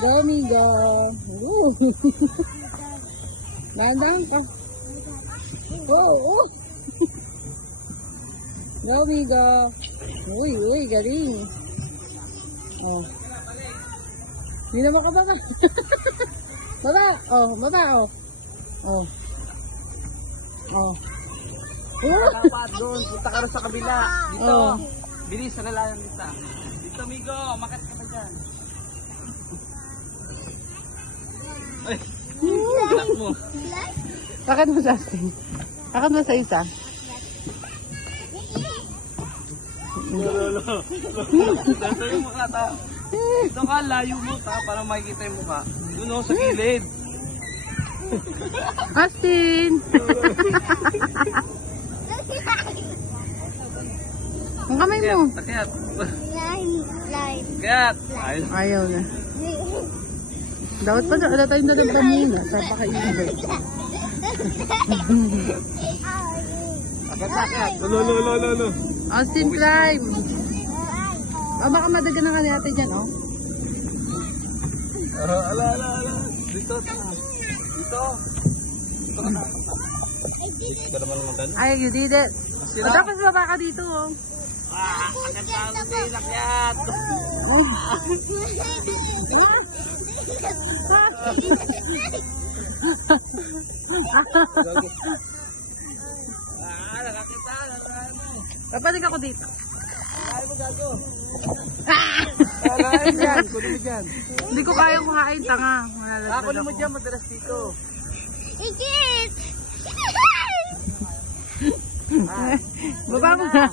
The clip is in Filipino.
Go, Migo. Woo. Landang ka. Oh. Go, Migo. Uy, galing. Oh. Hindi naman ka baka. Baba. Baba. Oh. Dapat doon, punta ka rin sa kabila. Dito. Oh. Bilis, sa lalayan dito. Dito, Migo. Makat ka pa dyan. Ay. Anak mo. Bakit mo sa atin? Bakit mo sa isa? Lolo. Dito yung mukha ta. Dito ka, layo mo ta para makikita yung mukha. Doon o, sa gilid. Austin! Ang kamay mo. Kayat. Line. Kayat. Ayos. Ayaw na. Dapat pa na tayong dadagdag muna sa pakainit. Akit. Lolo. Austin climb! Baka madagan na ka ni ate dyan, oh. Ala. Dito. Dito ka naman magano. Ay, you did it. Tapos baba ka dito, oh. Agad na sa ilakyat. Nakakita. Papalig ako dito. Ay mo gago. Kunin mo dyan. Hindi ko kaya kuhain, tanga. Malalaglag Kunin mo ako. dyan, madalas dito. Ikit! Baba mo na.